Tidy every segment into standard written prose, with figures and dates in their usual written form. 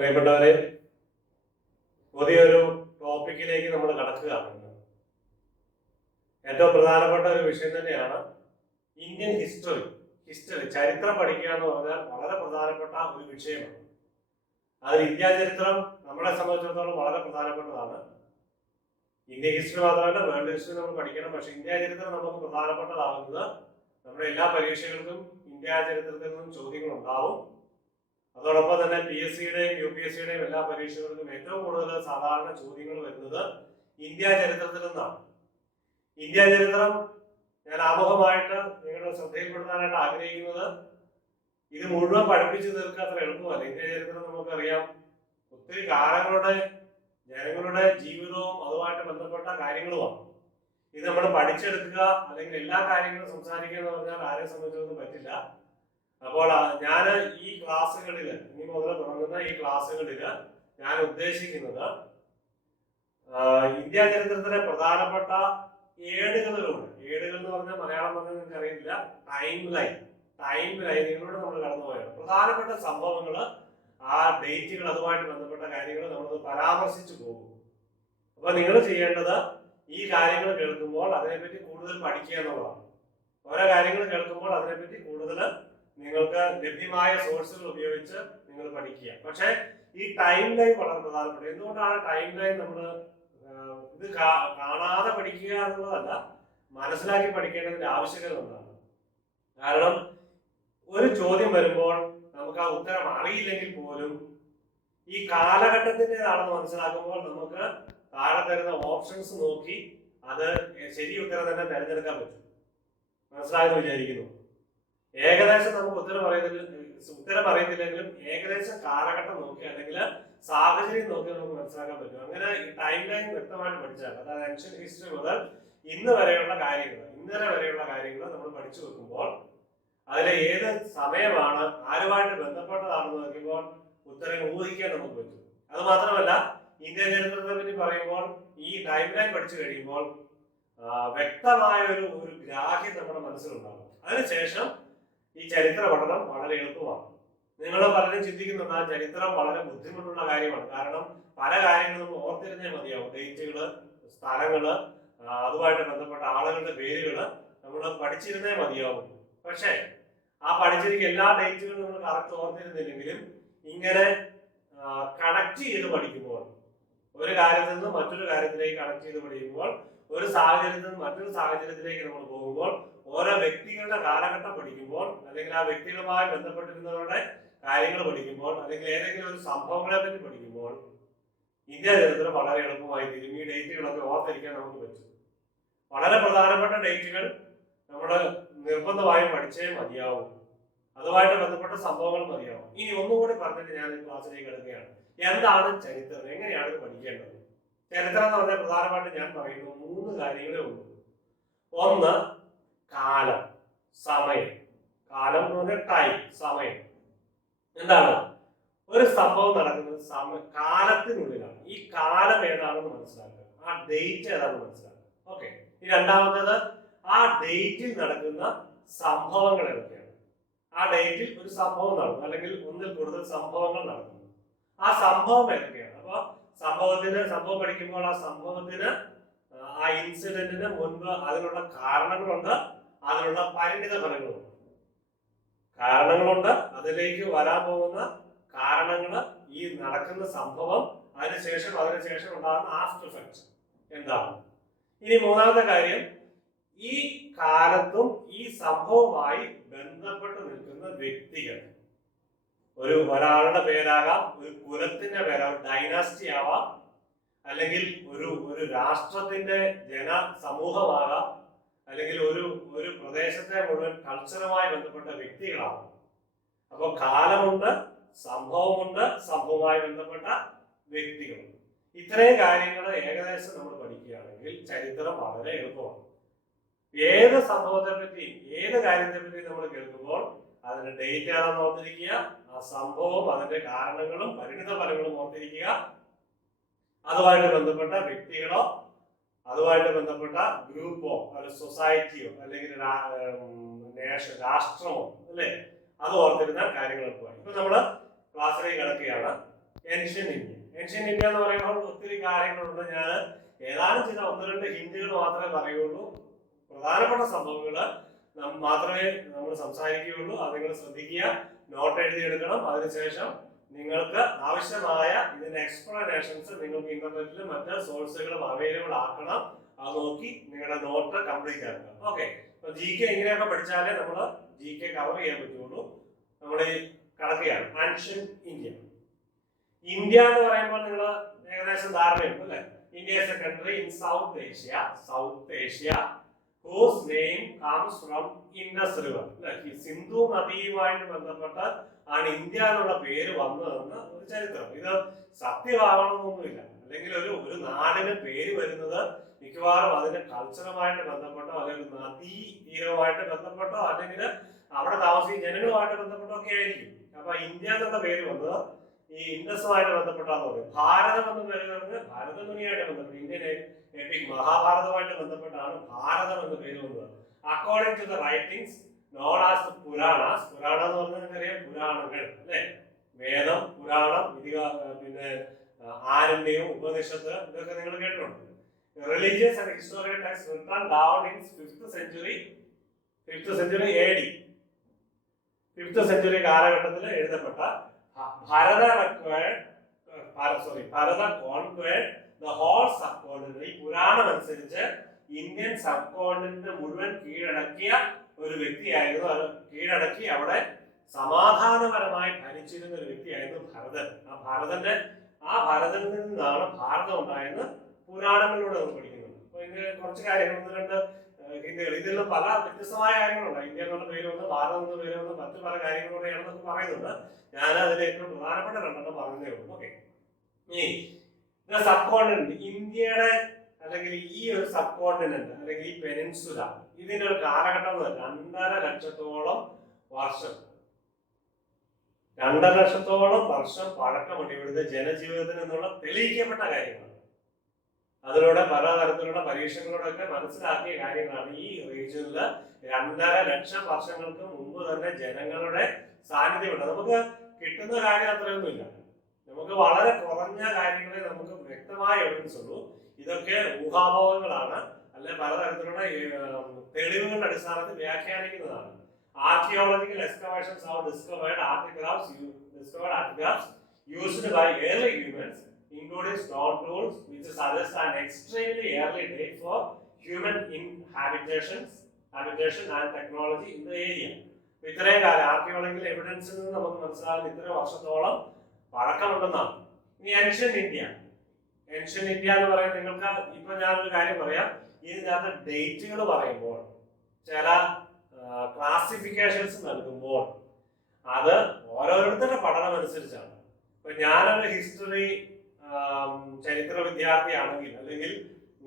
പ്രിയപ്പെട്ടവരെ, പുതിയൊരു ടോപ്പിക്കിലേക്ക് നമ്മൾ കടക്കുകയാണ്. ഏറ്റവും പ്രധാനപ്പെട്ട ഒരു വിഷയം തന്നെയാണ് ഇന്ത്യൻ ഹിസ്റ്ററി. ചരിത്രം പഠിക്കുക എന്ന് പറഞ്ഞാൽ വളരെ പ്രധാനപ്പെട്ട ഒരു വിഷയമാണ്. അതിൽ ഇന്ത്യ ചരിത്രം നമ്മളെ സംബന്ധിച്ചിടത്തോളം വളരെ പ്രധാനപ്പെട്ടതാണ്. ഇന്ത്യൻ ഹിസ്റ്ററി മാത്രമല്ല, വേൾഡ് ഹിസ്റ്ററി നമ്മൾ പഠിക്കണം. പക്ഷെ ഇന്ത്യ ചരിത്രം നമുക്ക് പ്രധാനപ്പെട്ടതാകുന്നത് നമ്മുടെ എല്ലാ പരീക്ഷകൾക്കും ഇന്ത്യ ചരിത്രത്തിൽ നിന്നും ചോദ്യങ്ങൾ ഉണ്ടാവും. അതോടൊപ്പം തന്നെ PSCയുടെയും UPSCയുടെയും എല്ലാ പരീക്ഷകൾക്കും ഏറ്റവും കൂടുതൽ സാധാരണ ചോദ്യങ്ങൾ വരുന്നത് ഇന്ത്യ ചരിത്രത്തിൽ നിന്നാണ്. ഇന്ത്യ ചരിത്രം ഞാൻ ആമുഖമായിട്ട് നിങ്ങളുടെ ശ്രദ്ധയിൽപ്പെടുത്താനായിട്ട് ആഗ്രഹിക്കുന്നത്, ഇത് മുഴുവൻ പഠിപ്പിച്ചു തീർക്കാത്ര എളുപ്പമല്ല. ഇന്ത്യ ചരിത്രം നമുക്കറിയാം, ഒത്തിരി കാലങ്ങളുടെ ജനങ്ങളുടെ ജീവിതവും അതുമായിട്ട് ബന്ധപ്പെട്ട കാര്യങ്ങളുമാണ്. ഇത് നമ്മൾ പഠിച്ചെടുക്കുക അല്ലെങ്കിൽ എല്ലാ കാര്യങ്ങളും സംസാരിക്കുക എന്ന് പറഞ്ഞാൽ ആരെ സംബന്ധിച്ചൊന്നും പറ്റില്ല. അപ്പോൾ ഞാൻ ഈ ക്ലാസ്സുകളിൽ, ഇനി മുതൽ തുടങ്ങുന്ന ഈ ക്ലാസ്സുകളിൽ ഞാൻ ഉദ്ദേശിക്കുന്നത് ഇന്ത്യ ചരിത്രത്തിലെ പ്രധാനപ്പെട്ട ഏടുകളിലൂടെ, ഏടുകൾ എന്ന് പറഞ്ഞാൽ മലയാളം പറഞ്ഞാൽ നിങ്ങൾക്ക് അറിയില്ല, ടൈം ലൈനുകളിലൂടെ നമ്മൾ കടന്നുപോയാണ്. പ്രധാനപ്പെട്ട സംഭവങ്ങൾ, ആ ഡേറ്റുകൾ, അതുമായിട്ട് ബന്ധപ്പെട്ട കാര്യങ്ങൾ നമ്മൾ പരാമർശിച്ചു പോകും. അപ്പൊ നിങ്ങൾ ചെയ്യേണ്ടത് ഈ കാര്യങ്ങൾ കേൾക്കുമ്പോൾ അതിനെപ്പറ്റി കൂടുതൽ പഠിക്കുക എന്നുള്ളതാണ്. ഓരോ കാര്യങ്ങൾ കേൾക്കുമ്പോൾ അതിനെപ്പറ്റി കൂടുതൽ നിങ്ങൾക്ക് ലഭ്യമായ സോഴ്സുകൾ ഉപയോഗിച്ച് നിങ്ങൾ പഠിക്കുക. പക്ഷെ ഈ ടൈം ലൈൻ വളരെ പ്രധാനപ്പെട്ട. എന്തുകൊണ്ടാണ് ടൈം ലൈൻ നമ്മൾ ഇത് കാണാതെ പഠിക്കുക എന്നുള്ളതല്ല, മനസ്സിലാക്കി പഠിക്കേണ്ടതിന്റെ ആവശ്യകത എന്താണ്? കാരണം ഒരു ചോദ്യം വരുമ്പോൾ നമുക്ക് ആ ഉത്തരം അറിയില്ലെങ്കിൽ പോലും ഈ കാലഘട്ടത്തിൻ്റെതാണെന്ന് മനസ്സിലാക്കുമ്പോൾ നമുക്ക് താഴെ തരുന്ന ഓപ്ഷൻസ് നോക്കി അത് ശരി ഉത്തരം തന്നെ തിരഞ്ഞെടുക്കാൻ പറ്റും. മനസ്സിലായെന്ന് വിചാരിക്കുന്നു. ഏകദേശം നമുക്ക് ഉത്തരം അറിയത്തില്ലെങ്കിലും ഏകദേശം കാലഘട്ടം നോക്കി അല്ലെങ്കിൽ സാഹചര്യം നോക്കി നമുക്ക് മനസ്സിലാക്കാൻ പറ്റും. അങ്ങനെ ഈ ടൈം ലൈൻ വ്യക്തമായിട്ട് പഠിച്ചാൽ, അതായത് ഏൻഷ്യന്റ് ഹിസ്റ്ററി മുതൽ ഇന്നലെ വരെയുള്ള കാര്യങ്ങൾ നമ്മൾ പഠിച്ചു വെക്കുമ്പോൾ അതിലെ ഏത് സമയമാണ് ആരുമായിട്ട് ബന്ധപ്പെട്ടതാണെന്ന് നോക്കുമ്പോൾ ഉത്തരം ഊഹിക്കാൻ നമുക്ക് പറ്റും. അത് മാത്രമല്ല, ഇന്ത്യ ചരിത്രത്തെ പറ്റി പറയുമ്പോൾ ഈ ടൈം ലൈൻ പഠിച്ചു കഴിയുമ്പോൾ വ്യക്തമായ ഒരു ഗ്രാഹ്യം നമ്മുടെ മനസ്സിലുണ്ടാകും. അതിനുശേഷം ഈ ചരിത്ര പഠനം വളരെ എളുപ്പമാണ്. നിങ്ങൾ പലരും ചിന്തിക്കുന്നുണ്ട് ആ ചരിത്രം വളരെ ബുദ്ധിമുട്ടുള്ള കാര്യമാണ്. കാരണം പല കാര്യങ്ങളും ഓർത്തിരുന്നേ മതിയാവും. ഡേറ്റുകള്, സ്ഥലങ്ങള്, അതുമായിട്ട് ബന്ധപ്പെട്ട ആളുകളുടെ പേരുകള് നമ്മൾ പഠിച്ചിരുന്നേ മതിയാവും. പക്ഷേ ആ പഠിച്ചിരിക്കുന്ന എല്ലാ ഡേറ്റുകളും നമ്മൾ കറക്റ്റ് ഓർത്തിരുന്നില്ലെങ്കിലും ഇങ്ങനെ കണക്ട് ചെയ്ത് പഠിക്കുമ്പോൾ, ഒരു കാര്യത്തിൽ നിന്ന് മറ്റൊരു കാര്യത്തിലേക്ക് കണക്ട് ചെയ്ത് പഠിക്കുമ്പോൾ, ഒരു സാഹചര്യത്തിൽ നിന്ന് മറ്റൊരു സാഹചര്യത്തിലേക്ക് നമ്മൾ പോകുമ്പോൾ, ഓരോ വ്യക്തികളുടെ കാലഘട്ടം പഠിക്കുമ്പോൾ, അല്ലെങ്കിൽ ആ വ്യക്തികളുമായി ബന്ധപ്പെട്ടിരുന്നവരുടെ കാര്യങ്ങൾ പഠിക്കുമ്പോൾ, അല്ലെങ്കിൽ ഏതെങ്കിലും ഒരു സംഭവങ്ങളെ പറ്റി പഠിക്കുമ്പോൾ ഇന്ത്യ ചരിത്രം വളരെ എളുപ്പമായി തീരും. ഈ ഡേറ്റുകളൊക്കെ ഓർത്തിരിക്കാൻ നമുക്ക് പറ്റും. വളരെ പ്രധാനപ്പെട്ട ഡേറ്റുകൾ നമ്മൾ നിർബന്ധമായും പഠിച്ചേ മതിയാവും. അതുമായിട്ട് ബന്ധപ്പെട്ട സംഭവങ്ങൾ മതിയാവും. ഇനി ഒന്നുകൂടി പറഞ്ഞിട്ട് ഞാൻ ഈ ക്ലാസ്സിലേക്ക് എടുക്കുകയാണ്. എന്താണ് ചരിത്രം? എങ്ങനെയാണ് ഇത് പഠിക്കേണ്ടത്? ചരിത്രം എന്ന് പറഞ്ഞാൽ പ്രധാനമായിട്ട് ഞാൻ പറയുന്നു 3 കാര്യങ്ങളേ ഉള്ളൂ. ഒന്ന്, കാലം, സമയം. കാലം എന്ന് പറഞ്ഞാൽ ടൈം, സമയം. എന്താണ്? ഒരു സംഭവം നടക്കുന്നത് കാലത്തിനുള്ളിലാണ്. ഈ കാലം ഏതാണെന്ന് മനസ്സിലാക്കുക, ആ ഡേറ്റ് ഏതാണെന്ന് മനസ്സിലാക്കുക. ഓക്കെ. ഈ രണ്ടാമത്തേത്, ആ ഡേറ്റിൽ നടക്കുന്ന സംഭവങ്ങൾ ഏതൊക്കെയാണ്? ആ ഡേറ്റിൽ ഒരു സംഭവം നടന്നു, അല്ലെങ്കിൽ ഒന്നിൽ കൂടുതൽ സംഭവങ്ങൾ നടക്കുന്നു. ആ സംഭവം ഏതൊക്കെയാണ്? അപ്പൊ സംഭവം പഠിക്കുമ്പോൾ ആ സംഭവത്തിന്, ആ ഇൻസിഡന്റിന് മുൻപ് അതിനുള്ള കാരണങ്ങളുണ്ട്, അതിനുള്ള പരിണിത ഫലങ്ങളുണ്ട്. കാരണങ്ങളുണ്ട്, അതിലേക്ക് വരാൻ പോകുന്ന കാരണങ്ങള്, ഈ നടക്കുന്ന സംഭവം, അതിനുശേഷം ഉണ്ടാകുന്ന ആഫ്റ്റർ എഫക്റ്റ് എന്താണ്? ഇനി മൂന്നാമത്തെ കാര്യം, ഈ കാലത്തും ഈ സംഭവവുമായി ബന്ധപ്പെട്ട് നിൽക്കുന്ന വ്യക്തികൾ. ഒരാളുടെ പേരാകാം, ഒരു കുലത്തിന്റെ പേരാകാം, ഡൈനാസ്റ്റി ആവാം, അല്ലെങ്കിൽ ഒരു രാഷ്ട്രത്തിന്റെ ജനസമൂഹമാകാം, അല്ലെങ്കിൽ ഒരു പ്രദേശത്തെ മുഴുവൻ കൾച്ചറുമായി ബന്ധപ്പെട്ട വ്യക്തികളാകും. അപ്പൊ കാലമുണ്ട്, സംഭവമുണ്ട്, സംഭവവുമായി ബന്ധപ്പെട്ട വ്യക്തികൾ. ഇത്രയും കാര്യങ്ങൾ ഏകദേശം നമ്മൾ പഠിക്കുകയാണെങ്കിൽ ചരിത്രം വളരെ എളുപ്പമാണ്. ഏത് സംഭവത്തെ പറ്റിയും ഏത് കാര്യത്തെ പറ്റിയും നമ്മൾ കേൾക്കുമ്പോൾ അതിന്റെ ഡേറ്റ് ആണെന്ന് ഓർത്തിരിക്കുക, ആ സംഭവം, അതിന്റെ കാരണങ്ങളും പരിണിത ഫലങ്ങളും ഓർത്തിരിക്കുക, അതുമായിട്ട് ബന്ധപ്പെട്ട വ്യക്തികളോ അതുമായിട്ട് ബന്ധപ്പെട്ട ഗ്രൂപ്പോ അല്ലെങ്കിൽ സൊസൈറ്റിയോ അല്ലെങ്കിൽ രാഷ്ട്രമോ, അല്ലേ, അത് ഓർത്തിരുന്ന കാര്യങ്ങൾ എളുപ്പമായി. ഇപ്പൊ നമ്മള് ക്ലാസ്സിലേക്ക് കിടക്കുകയാണ്. Ancient India. ഏൻഷ്യൻ ഇന്ത്യ എന്ന് പറയുമ്പോൾ ഒത്തിരി കാര്യങ്ങളുണ്ട്. ഞാൻ ഏതാനും ചില ഒന്ന് രണ്ട് ഹിന്റുകൾ മാത്രമേ പറയുള്ളൂ. പ്രധാനപ്പെട്ട സംഭവങ്ങൾ മാത്രമേ നമ്മൾ സംസാരിക്കുകയുള്ളൂ. അത് നിങ്ങൾ ശ്രദ്ധിക്കുക, നോട്ട് എഴുതിയെടുക്കണം. അതിനുശേഷം നിങ്ങൾക്ക് ആവശ്യമായ ഇതിന്റെ എക്സ്പ്ലനേഷൻസ് നിങ്ങൾക്ക് ഇന്റർനെറ്റിലും മറ്റ് സോഴ്സുകളും അവൈലബിൾ ആക്കണം. അത് നോക്കി നിങ്ങളുടെ നോട്ട് കംപ്ലീറ്റ് ആക്കുക. ഓക്കെ, അപ്പൊ ജി കെ ഇങ്ങനെയൊക്കെ പഠിച്ചാലേ നമ്മൾ ജി കെ കവർ ചെയ്യാൻ പറ്റുള്ളൂ. നമ്മൾ കടക്കുകയാണ്. Ancient India. ഇന്ത്യ എന്ന് പറയുമ്പോൾ നിങ്ങൾ ഏകദേശം ധാരണയുണ്ട് അല്ലെ? India is a country in South Asia. South Asia whose name comes from Indus River. Sindhu നദിയുമായിട്ട് ബന്ധപ്പെട്ട് ആണ് ഇന്ത്യ എന്നുള്ള പേര് വന്നതെന്ന് ഒരു ചരിത്രം. ഇത് സത്യമാവണമെന്നൊന്നുമില്ല. അല്ലെങ്കിൽ ഒരു നാടിന് പേര് വരുന്നത് മിക്കവാറും അതിന്റെ കൾച്ചറുമായിട്ട് ബന്ധപ്പെട്ടോ അല്ലെങ്കിൽ നദീ തീരവുമായിട്ട് ബന്ധപ്പെട്ടോ അല്ലെങ്കിൽ അവിടെ താമസിക്കുന്ന ജനങ്ങളുമായിട്ട് ബന്ധപ്പെട്ടോ ഒക്കെ ആയിരിക്കും. അപ്പൊ ഇന്ത്യ എന്നുള്ള പേര് വന്നത് ഈ ഇൻഡസുമായിട്ട് ബന്ധപ്പെട്ടാന്ന് പറയും. ഭാരതം എന്ന് പേര് പറഞ്ഞ് ഭാരത ദുനിയായിട്ട് ബന്ധപ്പെട്ട് ഇന്ത്യൻ എപ്പിക് മഹാഭാരതമായിട്ട് ബന്ധപ്പെട്ടാണ് ഭാരതം എന്ന് പേര് വന്നത്. According to the writings known as the Puranas. പുരാണം എന്ന് പറഞ്ഞാൽ നിങ്ങൾക്കറിയാം, പുരാണങ്ങൾ അല്ലെ? വേദം, പുരാണം, പിന്നെ ആരണ്യവും ഉപനിഷത്ത്, ഇതൊക്കെ നിങ്ങൾ കേട്ടിട്ടുണ്ട്. Religious and historical text written down in 5th century AD. 5th century കാലഘട്ടത്തിൽ എഴുതപ്പെട്ട ഭരത conquered the whole sub continent. ഈ പുരാണം അനുസരിച്ച് ഇന്ത്യൻ സബ് കോണ്ടിനെന്റ് മുഴുവൻ കീഴടക്കിയ ഒരു വ്യക്തിയായിരുന്നു. അത് കീഴടക്കി അവിടെ സമാധാനപരമായി ഭരിച്ചിരുന്ന ഒരു വ്യക്തിയായിരുന്നു ഭരതൻ. ആ ഭരതനിൽ നിന്നാണ് ഭാരതം ഉണ്ടായെന്ന് പുരാണങ്ങളിലൂടെ നമ്മൾ പഠിക്കുന്നുണ്ട്. അപ്പൊ ഇത് കുറച്ച് കാര്യങ്ങൾ, ഒന്ന് രണ്ട് ഹിന്ദികൾ, ഇതിൽ പല വ്യത്യസ്തമായ കാര്യങ്ങളുണ്ട്. ഇന്ത്യ എന്നുള്ള പേര് വന്ന്, ഭാരതം എന്ന പേര് വന്ന്, മറ്റു പല കാര്യങ്ങളൂടെയാണെന്നൊക്കെ പറയുന്നുണ്ട്. ഞാൻ അതിൽ ഏറ്റവും പ്രധാനപ്പെട്ട രണ്ടെണ്ണം പറഞ്ഞതേ ഉള്ളൂ. ഓക്കെ, ഇനി സബ് കോണ്ടിനെന്റ്, ഇന്ത്യയുടെ അല്ലെങ്കിൽ ഈ ഒരു സബ് കോണ്ടിനെന്റ് അല്ലെങ്കിൽ ഈ പെനിൻസുല, ഇതിന്റെ ഒരു കാലഘട്ടം 2.5 ലക്ഷത്തോളം വർഷം. 2.5 ലക്ഷത്തോളം വർഷം പഴക്കമുണ്ട് ഇവിടുത്തെ ജനജീവിതത്തിന് എന്നുള്ള തെളിയിക്കപ്പെട്ട കാര്യങ്ങളാണ്. അതിലൂടെ പലതരത്തിലുള്ള പരീക്ഷകളോടൊക്കെ മനസ്സിലാക്കിയ കാര്യങ്ങളാണ്. ഈ റീജിയനില് 2.5 ലക്ഷം വർഷങ്ങൾക്ക് മുമ്പ് തന്നെ ജനങ്ങളുടെ സാന്നിധ്യമുണ്ട്. നമുക്ക് കിട്ടുന്ന കാര്യം അത്രയൊന്നുമില്ല. നമുക്ക് വളരെ കുറഞ്ഞ കാര്യങ്ങളെ നമുക്ക് വ്യക്തമായ എവിഡൻസ് ഉള്ളൂ. ഇതൊക്കെ ഊഹാപോഹങ്ങളാണ്, അല്ലെ പലതരത്തിലുള്ള തെളിവുകളുടെ അടിസ്ഥാനത്തിൽ വ്യാഖ്യാനിക്കുന്നതാണ്. Archaeological excavations have discovered artifacts used by early humans, including stone tools, which suggest an extremely early date for human habitation and technology in the area. ഇത്രയും കാലം ആർക്കിയോളജിക്കൽ എവിഡൻസിൽ നിന്ന് നമുക്ക് മനസ്സിലാകുന്ന ഇത്ര വർഷത്തോളം പഴക്കമുണ്ടെന്നാണ്. ഇനി ഏൻഷ്യൻ ഇന്ത്യ എന്ന് പറയുന്നത്, നിങ്ങൾക്ക് ഇപ്പൊ ഞാനൊരു കാര്യം പറയാം. ഇതിനകത്ത് ഡേറ്റുകൾ പറയുമ്പോൾ, ചില ക്ലാസിഫിക്കേഷൻസ് നൽകുമ്പോൾ അത് ഓരോരുത്തരുടെ പഠനം അനുസരിച്ചാണ്. ഇപ്പൊ ഞാനൊരു ഹിസ്റ്ററി ചരിത്ര വിദ്യാർത്ഥിയാണെങ്കിൽ അല്ലെങ്കിൽ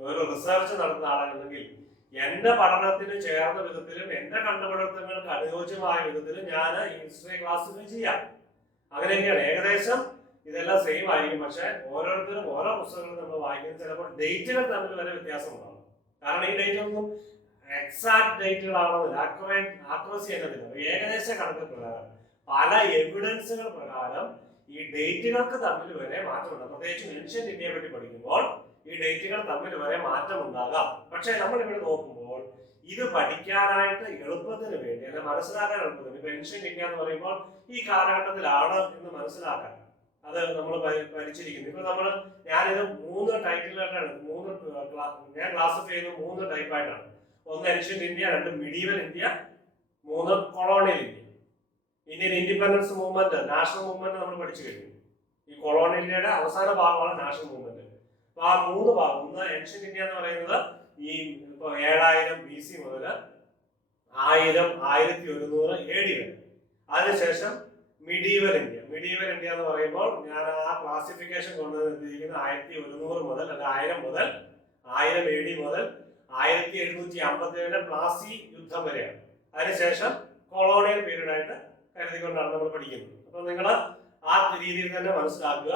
ഒരു റിസർച്ച് നടത്തുന്ന ആളാണെങ്കിൽ എന്റെ പഠനത്തിന് ചേർന്ന വിധത്തിലും എന്റെ കണ്ടുപിടുത്തങ്ങൾക്ക് അനുയോജ്യമായ വിധത്തിലും ഞാൻ ഈ ഹിസ്റ്ററി ക്ലാസ്സിൽ ചെയ്യാം. അങ്ങനെയൊക്കെയാണ്. ഏകദേശം ഇതെല്ലാം സെയിം ആയിരിക്കും. പക്ഷെ ഓരോരുത്തരും ഓരോ പുസ്തകങ്ങളും നമ്മൾ വായിക്കുന്നത് ചിലപ്പോൾ ഡേറ്റുകൾ തമ്മിൽ വരെ വ്യത്യാസം ഉണ്ടാകും. കാരണം ഈ ഡേറ്റ് ഒന്നും എക്സാക്ട് ഡേറ്റുകളാണെന്നില്ല, ആക്യുറസി എന്നതില്ല. ഏകദേശ കണക്ക് പ്രകാരം, പല എവിഡൻസുകൾ പ്രകാരം ഈ ഡേറ്റുകൾക്ക് തമ്മിൽ വരെ മാറ്റമുണ്ടാകും. പ്രത്യേകിച്ച് ഏൻഷ്യന്റ് ഇന്ത്യയെ പറ്റി പഠിക്കുമ്പോൾ ഈ ഡേറ്റുകൾ തമ്മിൽ വരെ മാറ്റം ഉണ്ടാകാം. പക്ഷെ നമ്മൾ ഇവിടെ നോക്കുമ്പോൾ ഇത് പഠിക്കാനായിട്ട് എളുപ്പത്തിന് വേണ്ടി, അല്ലെ മനസ്സിലാക്കാൻ എളുപ്പത്തിന്, ഇപ്പൊ ഏൻഷ്യന്റ് ഇന്ത്യ എന്ന് പറയുമ്പോൾ ഈ കാലഘട്ടത്തിലാണ് എന്ന് മനസ്സിലാക്കാൻ അത് നമ്മൾ പഠിച്ചിരിക്കുന്നു. ഇപ്പൊ ഞാനിത് 3 ടൈറ്റിലായിട്ടാണ്, ഞാൻ ക്ലാസിഫൈ ചെയ്യുന്നത് 3 ടൈപ്പായിട്ടാണ്. 1 ancient India, 2 medieval India, 3 colonial India. Indian independence movement, national movement നമ്മൾ പഠിച്ചു കഴിഞ്ഞു. ഈ കൊളോണിയൽ ഇന്ത്യയുടെ അവസാന ഭാഗമാണ് നാഷണൽ മൂവ്മെന്റ്. അപ്പൊ ആ 3 ഭാഗം, ഒന്ന് ഏൻഷ്യന്റ് ഇന്ത്യ എന്ന് പറയുന്നത് ഈ ഇപ്പൊ 7000 BC മുതൽ 1100 AD വരെ. അതിനുശേഷം മിഡീവൽ ഇന്ത്യ എന്ന് പറയുമ്പോൾ ഞാൻ ആ ക്ലാസിഫിക്കേഷൻ കൊണ്ടുവന്നിരിക്കുന്നത് 1100 മുതൽ, അല്ല 1000 മുതൽ 1000 AD മുതൽ 1757 പ്ലാസി യുദ്ധം വരെയാണ്. അതിനുശേഷം കൊളോണിയൽ പീരീഡ് ആയിട്ട് കരുതിക്കൊണ്ടാണ് നമ്മൾ പഠിക്കുന്നത്. അപ്പൊ നിങ്ങൾ ആ രീതിയിൽ തന്നെ മനസ്സിലാക്കുക.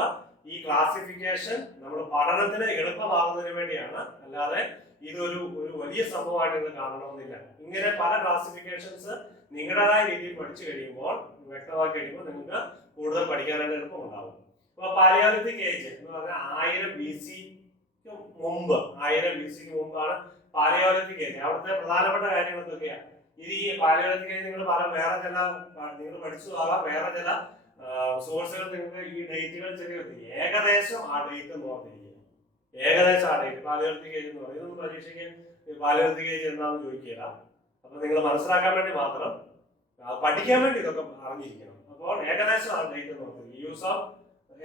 ഈ ക്ലാസിഫിക്കേഷൻ നമ്മൾ പഠനത്തിന് എളുപ്പമാകുന്നതിന് വേണ്ടിയാണ്, അല്ലാതെ ഇതൊരു വലിയ സംഭവമായിട്ട് നിങ്ങൾ കാണണമെന്നില്ല. ഇങ്ങനെ പല ക്ലാസിഫിക്കേഷൻസ് നിങ്ങളുടേതായ രീതിയിൽ പഠിച്ചു കഴിയുമ്പോൾ, വ്യക്തമാക്കി കഴിയുമ്പോൾ നിങ്ങൾക്ക് കൂടുതൽ പഠിക്കാനായിട്ട് എളുപ്പമുണ്ടാകും. അപ്പൊ പാലിയോലിത്തിക് ഏജ് എന്ന് പറഞ്ഞാൽ 1000 BC മുമ്പ്, 1000 BC മുമ്പാണ് പാലിയോലിത്തിക് ഏജ്. അവിടുത്തെ പ്രധാനപ്പെട്ട കാര്യങ്ങൾ എന്തൊക്കെയാണ്? ഇത് ഈ പാലിയോലിത്തിക് ഏജ് നിങ്ങൾ വേറെ ചില നിങ്ങൾ പഠിച്ചു പോകാം, വേറെ ചില സോഴ്സുകൾ നിങ്ങൾക്ക് ഈ ഡേറ്റുകൾ ചെറിയ ഏകദേശം ആ ഡേറ്റ് എന്ന് പറഞ്ഞിരിക്കുക. ഏകദേശം ആ ഡേറ്റ് പാലിയോലിത്തിക് ഏജ് എന്ന് പറയും. ഇതൊന്നും പരീക്ഷയ്ക്ക് പാലിയോലിത്തിക് ഏജ് എന്താണെന്ന് ചോദിക്കില്ല. അപ്പൊ നിങ്ങൾ മനസ്സിലാക്കാൻ വേണ്ടി മാത്രം, പഠിക്കാൻ വേണ്ടി ഇതൊക്കെ അറിഞ്ഞിരിക്കണം. അപ്പോൾ ഏകദേശം ആ ഡേറ്റ് എന്ന് പറഞ്ഞിരിക്കും. യൂസ് ഓഫ്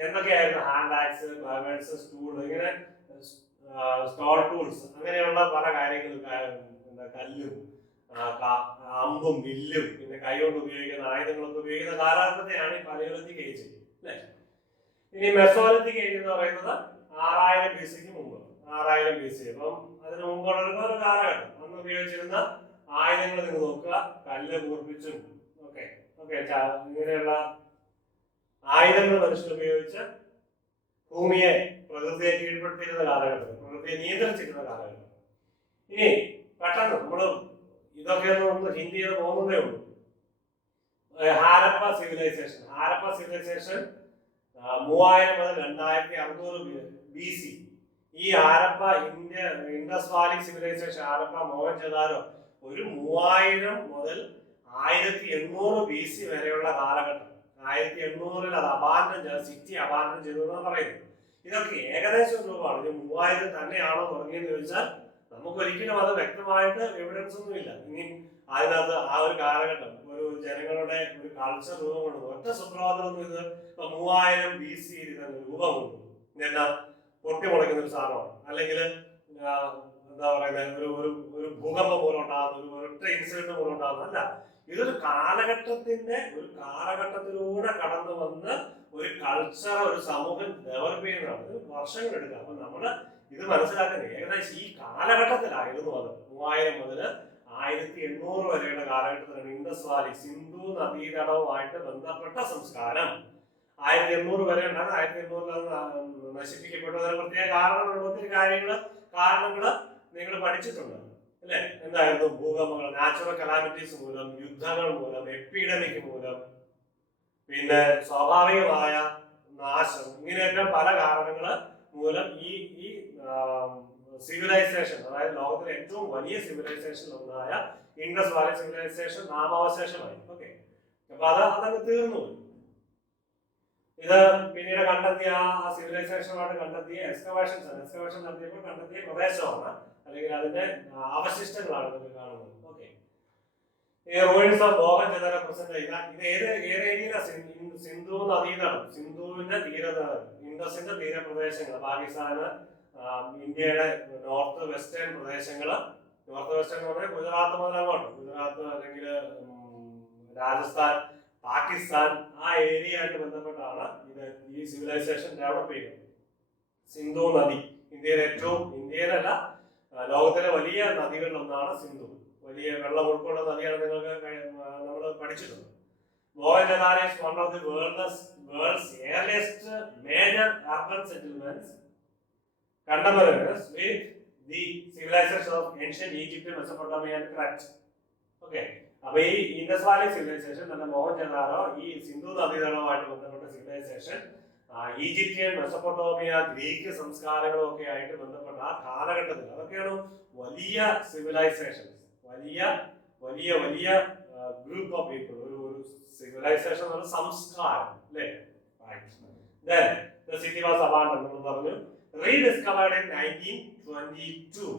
എന്തൊക്കെയായിരുന്നു? ഹാൻഡ് ആക്സ്, ക്ലൈവേഴ്സ്, സ്റ്റൂൾ, ഇങ്ങനെ സ്റ്റോൾ ടൂൾസ്, അങ്ങനെയുള്ള പല കാര്യങ്ങളും, കല്ലും അമ്പും വില്ലും പിന്നെ കൈകൊണ്ട് ഉപയോഗിക്കുന്ന ആയുധങ്ങളൊക്കെ ഉപയോഗിക്കുന്ന കാലഘട്ടത്തെയാണ് ഈ പാലിയോലിത്തിക് ഏജ് അല്ലേ. ഇനി മെസോലിത്തിക് ഏജ് എന്ന് പറയുന്നത് 6000 BC മുമ്പ്, 6000 BC. അപ്പം അതിന് മുമ്പുള്ള ഒരു കാലഘട്ടം. അന്ന് ഉപയോഗിച്ചിരുന്ന ആയുധങ്ങൾ നിങ്ങൾ നോക്കുക, കല്ല് കൂർപ്പിച്ചും ഒക്കെ ഇങ്ങനെയുള്ള ആയുധങ്ങൾ മനുഷ്യർ ഉപയോഗിച്ച് ഭൂമിയെ, പ്രകൃതിയെ കീഴ്പ്പെടുത്തിയിരുന്ന കാലഘട്ടം, പ്രകൃതിയെ നിയന്ത്രിച്ചിരുന്ന കാലഘട്ടം. ഇനി പെട്ടെന്ന് നമ്മള് ഇതൊക്കെ ഒന്ന് ഹിന്ദി ചെയ്ത് പോകുന്നതേ ഉള്ളൂ. ഹാരപ്പ സിവിലൈസേഷൻ. ഹാരപ്പ സിവിലൈസേഷൻ 3000 മുതൽ 2600 BC. ഈ ഹാരപ്പ ഇൻഡസ് വാലി സിവിലൈസേഷൻ, ഹാരപ്പ, മോഹൻജദാരോ ഒരു 3000 മുതൽ 1800 BC വരെയുള്ള കാലഘട്ടം. 1800-ൽ അത് സിറ്റി അബാൻഡൻ ചെയ്തു എന്നാണ് പറയുന്നത്. ഇതൊക്കെ ഏകദേശം രൂപമാണ്. ഇത് 3000 തന്നെയാണോ തുടങ്ങിയെന്ന് ചോദിച്ചാൽ നമുക്ക് ഒരിക്കലും അത് വ്യക്തമായിട്ട് എവിഡൻസ് ഒന്നുമില്ല. ഇനി അതിനകത്ത് ആ ഒരു കാലഘട്ടം ഒരു ജനങ്ങളുടെ ഒരു കൾച്ചർ രൂപം കൊണ്ടു ഒറ്റ സുപ്രഭാതമൊന്നും ഇത് 3000 BC ഇതങ്ങ് രൂപം കൊണ്ടു എന്നാ പൊട്ടിമുളയ്ക്കുന്ന ഒരു സാധനമാണ്. അല്ലെങ്കിൽ എന്താ പറയുന്നത്, ഒരു ഭൂകമ്പം പോലെ ഉണ്ടാകുന്ന ഒരൊറ്റ ഇൻസിഡന്റ് പോലെ ഉണ്ടാകുന്നതല്ല. ഇതൊരു കാലഘട്ടത്തിലൂടെ കടന്നു വന്ന് ഒരു കൾച്ചർ, ഒരു സമൂഹം ഡെവലപ്പ് ചെയ്യുന്നതാണ്. ഇത് വർഷങ്ങൾ എടുക്കുക. അപ്പൊ നമ്മള് ഇത് മനസ്സിലാക്കുന്നത് ഏകദേശം ഈ കാലഘട്ടത്തിലായിരുന്നു. അത് 3000 മുതൽ 1800 വരെയുള്ള കാലഘട്ടത്തിലാണ് ഇൻഡസ് വാലി, സിന്ധു നദീതടവുമായിട്ട് ബന്ധപ്പെട്ട സംസ്കാരം 1800 വരെ ഉണ്ടാകും. 1800 നശിപ്പിക്കപ്പെട്ടതിന് പ്രത്യേക കാരണങ്ങളുണ്ട്. ഒത്തിരി കാരണങ്ങള് നിങ്ങൾ പഠിച്ചിട്ടുണ്ട് അല്ലെ. എന്തായിരുന്നു? ഭൂകമ്പങ്ങൾ, നാച്ചുറൽ കലാമിറ്റീസ് മൂലം, യുദ്ധങ്ങൾ മൂലം, എപ്പിഡമിക് മൂലം, പിന്നെ സ്വാഭാവികമായ നാശം, ഇങ്ങനെയൊക്കെ പല കാരണങ്ങള് മൂലം ഈ സിവിലൈസേഷൻ, അതായത് ലോകത്തിലെ ഏറ്റവും വലിയ സിവിലൈസേഷൻ ഒന്നായ ഇൻഡസ് വാലി സിവിലൈസേഷൻ നാമാവശേഷമായി. ഓക്കെ, അപ്പൊ അതങ്ങ് തീർന്നു. ഇത് പിന്നീട് കണ്ടെത്തിയ ആ സിവിലൈസേഷനുമായിട്ട് കണ്ടെത്തിയ എക്സ്കവേഷൻ നടത്തിയപ്പോൾ കണ്ടെത്തിയ പ്രദേശമാണ്, അല്ലെങ്കിൽ അതിന്റെ അവശിഷ്ടങ്ങളാണ് നമുക്ക് കാണുന്നത്. ഓക്കെ, ഈ റൂയിൻസ് ഓഫ് മോഹൻജദാരോ പ്രസന്റ് ഇത് ഏത് ഏരിയയിലാണ്? സിന്ധു നദീതടം, സിന്ധുവിന്റെ ഇൻഡസിന്റെ തീരപ്രദേശങ്ങൾ, പാകിസ്ഥാന്, ഇന്ത്യയുടെ നോർത്ത് വെസ്റ്റേൺ പ്രദേശങ്ങള്. നോർത്ത് വെസ്റ്റേൺ എന്ന് പറഞ്ഞാൽ ഗുജറാത്ത് മുതൽ അങ്ങോട്ട്, ഗുജറാത്ത് അല്ലെങ്കിൽ രാജസ്ഥാൻ, പാകിസ്ഥാൻ, ആ ഏരിയ ആയിട്ട് ബന്ധപ്പെട്ടാണ് ഈ സിവിലൈസേഷൻ ഡെവലപ്പ് ചെയ്യുന്നത്. സിന്ധു നദി ഇന്ത്യയിലല്ല, ലോകത്തിലെ വലിയ നദികളിലൊന്നാണ് സിന്ധു. വലിയ വെള്ളം ഉൾക്കൊള്ളുന്ന നദിയാണ്. നമ്മൾ പഠിച്ചിട്ടുണ്ട്. Mohenjo-daro is one of the world's earliest major urban settlements, contemporaneous with the civilization of ancient Egypt, Mesopotamia and Crete. Okay, അപ്പോൾ ഈ ഇൻഡസ് വാലി സിവിലൈസേഷൻ തന്നെ മോഹൻജദാരോ, ഈ സിന്ധു നദീതടവുമായിട്ട് ബന്ധപ്പെട്ട സിവിലൈസേഷൻ, ഈജിപ്ഷ്യൻ, മെസൊപ്പൊട്ടോമിയ, ഗ്രീക്ക് സംസ്കാരങ്ങളും ഒക്കെ ആയിട്ട് ബന്ധപ്പെട്ട ആ കാലഘട്ടത്തിൽ അതൊക്കെയാണ് വലിയ സിവിലൈസേഷൻസ്, വലിയ ഗ്രൂപ്പ് ഓഫ് പീപ്പിൾ. ഒരു സിവിലൈസേഷൻ ഒരു സംസ്കാരം അല്ലേ. Then the city was abandoned എന്ന് പറഞ്ഞു. Rediscovered in 1922.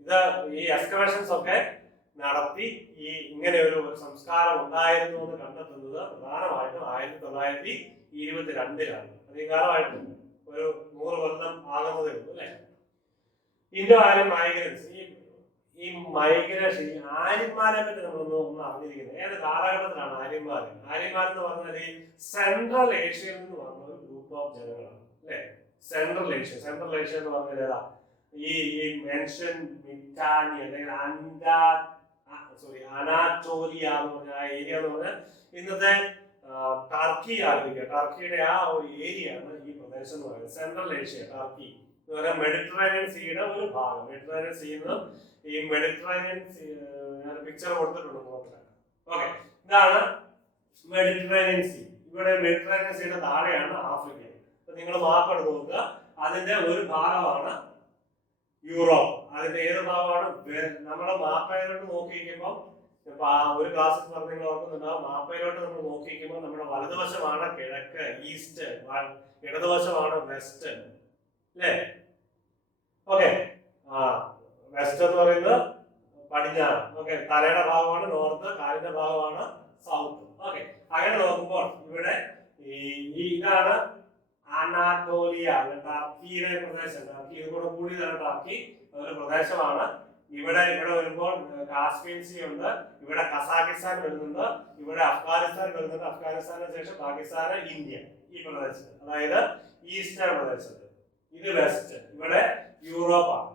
ഇത് ഈ എക്സ്കവേഷൻസ് ഒക്കെ നടത്തി ഈ ഇങ്ങനെ ഒരു സംസ്കാരം ഉണ്ടായിരുന്നു എന്ന് കണ്ടെത്തുന്നത് പ്രധാനമായിട്ടും 1922-ലാണ്. അധികാരമായിട്ടുണ്ട്, ഒരു 100 കൊല്ലം ആകുന്നതേ ഉള്ളൂ അല്ലെ. ഇൻഡോ ആര്യൻ മൈഗ്രൻസ്, ഈ മൈഗ്രേഷൻ, ഈ ആര്യന്മാരെ പറ്റി നമ്മളൊന്ന് അറിഞ്ഞിരിക്കുന്നത്. ഏത് കാലഘട്ടത്തിലാണ് ആര്യന്മാർ എന്ന് പറഞ്ഞാൽ ഈ സെൻട്രൽ ഏഷ്യയിൽ നിന്ന് വന്ന ഒരു ഗ്രൂപ്പ് ഓഫ് ജനങ്ങളാണ് അല്ലെ. സെൻട്രൽ ഏഷ്യ എന്ന് പറഞ്ഞാൽ ഏതാ? ഈ ഏൻഷ്യൻ മിറ്റാനി അല്ലെങ്കിൽ അനാറ്റോലിയ എന്ന് പറഞ്ഞ ആ ഏരിയ എന്ന് പറഞ്ഞാൽ ഇന്നത്തെ ടർക്കി ആലോചിക്കുക. ടർക്കിയുടെ ആ ഒരു ഏരിയ ആണ് ഈ പ്രദേശം എന്ന് പറയുന്നത്. സെൻട്രൽ ഏഷ്യ, ടർക്കി എന്ന് പറഞ്ഞാൽ മെഡിറ്ററേനിയൻ സീയുടെ ഒരു ഭാഗം. മെഡിറ്ററേനിയൻ സീയിൽ ഈ മെഡിറ്ററേനിയൻ ഞാൻ പിക്ചർ കൊടുത്തിട്ടുണ്ട് നോക്കാം. ഓക്കെ, ഇതാണ് മെഡിറ്ററേനിയൻ സീ. ഇവിടെ മെഡിറ്ററേനിയൻ സീയുടെ താഴെയാണ് ആഫ്രിക്ക. നിങ്ങൾ മാപ്പ് എടുത്ത് നോക്കുക. അതിന്റെ ഒരു ഭാഗമാണ് യൂറോപ്പ്. അതിന്റെ ഏത് ഭാഗമാണ്? നമ്മുടെ മാപ്പയിലോട്ട് നോക്കിയിരിക്കുമ്പോൾ ഇപ്പൊ ഒരു ക്ലാസ്സിൽ പറഞ്ഞ നിങ്ങൾ ഓർക്കുന്നുണ്ടാവും, മാപ്പയിലോട്ട് നമ്മൾ നോക്കിയിരിക്കുമ്പോൾ നമ്മുടെ വലതുവശമാണ് കിഴക്ക്, ഈസ്റ്റ്, ഇടതുവശമാണ് വെസ്റ്റ് അല്ലേ? ഓക്കെ, വെസ്റ്റ് എന്ന് പറയുന്നത് പടിഞ്ഞാറ്. ഓക്കെ, തലയുടെ ഭാഗമാണ് നോർത്ത്, കാലിന്റെ ഭാഗമാണ് സൗത്ത്. ഓക്കെ, അങ്ങനെ നോക്കുമ്പോൾ ഇവിടെ ഇതാണ് അനാറ്റോലിയ, ടർക്കിയുടെ പ്രദേശം. ടർക്കി ഇതുകൂടെ കൂടിയതാണ് ടർക്കി, ഒരു പ്രദേശമാണ്. ഇവിടെ വരുമ്പോൾ കാസ്പിയൻ സീ ഉണ്ട്, ഇവിടെ കസാഖിസ്ഥാൻ വരുന്നുണ്ട്, ഇവിടെ അഫ്ഗാനിസ്ഥാൻ വരുന്നുണ്ട്, അഫ്ഗാനിസ്ഥാന് ശേഷം പാകിസ്ഥാൻ, ഇന്ത്യ ഈ പ്രദേശത്ത്, അതായത് ഈസ്റ്റേൺ പ്രദേശത്ത്. ഇത് വെസ്റ്റ്, ഇവിടെ യൂറോപ്പാണ്.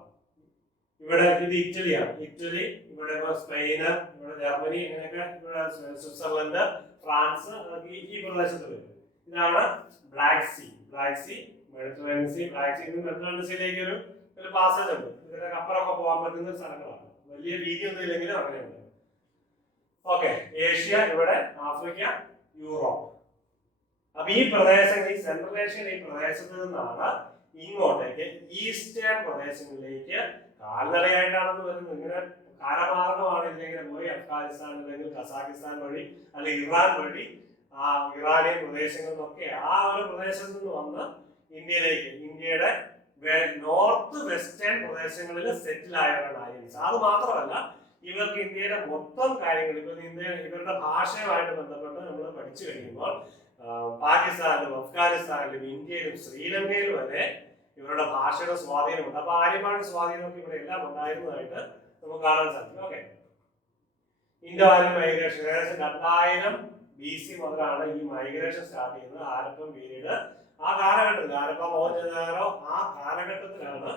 ഇവിടെ ഇത് ഇറ്റലിയാണ്, ഇറ്റലി, ഇവിടെ സ്പെയിന്, ഇവിടെ ജർമ്മനി, ഇങ്ങനെയൊക്കെ, ഇവിടെ സ്വിറ്റ്സർലൻഡ്, ഫ്രാൻസ്, ഈ പ്രദേശത്ത് വരും. ഇതാണ് Black Sea, Mediterranean Sea. Black Sea Mediterranean സീയിലേക്ക് ഒരു പാസേജ് ഉണ്ട്. ഇതിന്റെ അപ്പുറമൊക്കെ പോകാൻ പറ്റുന്ന സ്ഥലങ്ങളാണ്. വലിയ വീതി ഒന്നും ഇല്ലെങ്കിലും അങ്ങനെയുണ്ട്. ഓക്കെ, ഏഷ്യ, ഇവിടെ ആഫ്രിക്ക, യൂറോപ്പ്. അപ്പൊ ഈ പ്രദേശങ്ങൾ, ഈ സെൻട്രൽ ഏഷ്യൻ ഈ പ്രദേശത്ത് നിന്നാണ് ഇങ്ങോട്ടേക്ക് ഈസ്റ്റേൺ പ്രദേശങ്ങളിലേക്ക് കാൽനടയായിട്ടാണെന്ന് വരുന്നത്. ഇങ്ങനെ കരമാർഗമാണ് ഇതിലിങ്ങനെ പോയി അഫ്ഗാനിസ്ഥാൻ അല്ലെങ്കിൽ കസാഖിസ്ഥാൻ വഴി അല്ലെങ്കിൽ ഇറാൻ വഴി ഇറാനിയൻ പ്രദേശങ്ങളിൽ നിന്നൊക്കെ ആ ഒരു പ്രദേശത്ത് നിന്ന് വന്ന് ഇന്ത്യയിലേക്ക്, ഇന്ത്യയുടെ നോർത്ത് വെസ്റ്റേൺ പ്രദേശങ്ങളിൽ സെറ്റിൽ ആയവരാണ് ആര്യൻസ്. അത് മാത്രമല്ല, ഇവർക്ക് ഇന്ത്യയുടെ മൊത്തം കാര്യങ്ങൾ, ഇപ്പൊ ഇവരുടെ ഭാഷയുമായിട്ട് ബന്ധപ്പെട്ട് നമ്മൾ പഠിച്ചു കഴിയുമ്പോൾ പാകിസ്ഥാനിലും അഫ്ഗാനിസ്ഥാനിലും ഇന്ത്യയിലും ശ്രീലങ്കയിലും വരെ ഇവരുടെ ഭാഷയുടെ സ്വാധീനമുണ്ട്. അപ്പൊ ആര്യന്മാരുടെ സ്വാധീനമൊക്കെ ഇവിടെ എല്ലാം ഉണ്ടായിരുന്നതായിട്ട് നമുക്ക് കാണാൻ സാധിക്കും. ഓക്കെ, ഇൻഡോ ആര്യൻ മൈഗ്രേഷൻ ഏകദേശം 2000 BC മുതലാണ് ഈ മൈഗ്രേഷൻ സ്റ്റാർട്ട് ചെയ്യുന്നത്. ഹാരപ്പൻ പീരീഡ്, ആ കാലഘട്ടത്തിൽ, ഹാരപ്പ, മോഹൻജദാരോ, ആ കാലഘട്ടത്തിലാണ്